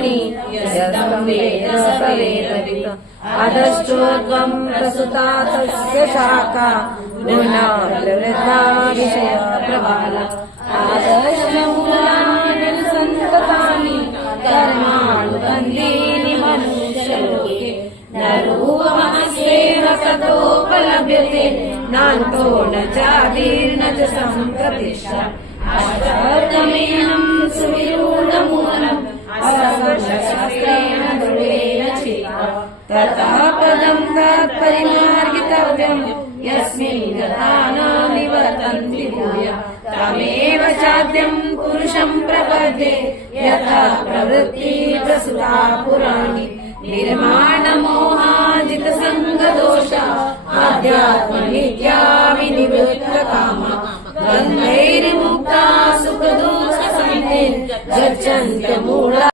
सर्वाणि यस्तं वेद स वेदवित् अधश्चोर्ध्वं प्रसुता तस्य शाखा गुणा प्रवृद्धा विषया प्रबाला आदर्शमूलानि सन्ततानि कर्मानुबन्धीनि मनुष्यलोके न रूपमस्तेन ततोपलभ्यते नान्तो न चादिर्न च सम्प्रतिष्ठा अष्टार्थमेनं सुविरूढमूलम् असंगशास्त्रेण दृढेन चित्वा ततः पदं तत्परिमार्गितव्यम् यस्मिन् गता न निवर्तन्ति भूयः तमेव चाद्यं पुरुषं प्रपद्ये यथा प्रवृत्ति प्रसुता पुराणि निर्माणमोहाजितसङ्गदोषा अध्यात्मनित्या विनिवृत्तकामा गन्धैर्मुक्ता सुखदुःखसन्धिं गच्छन्त्यमूढा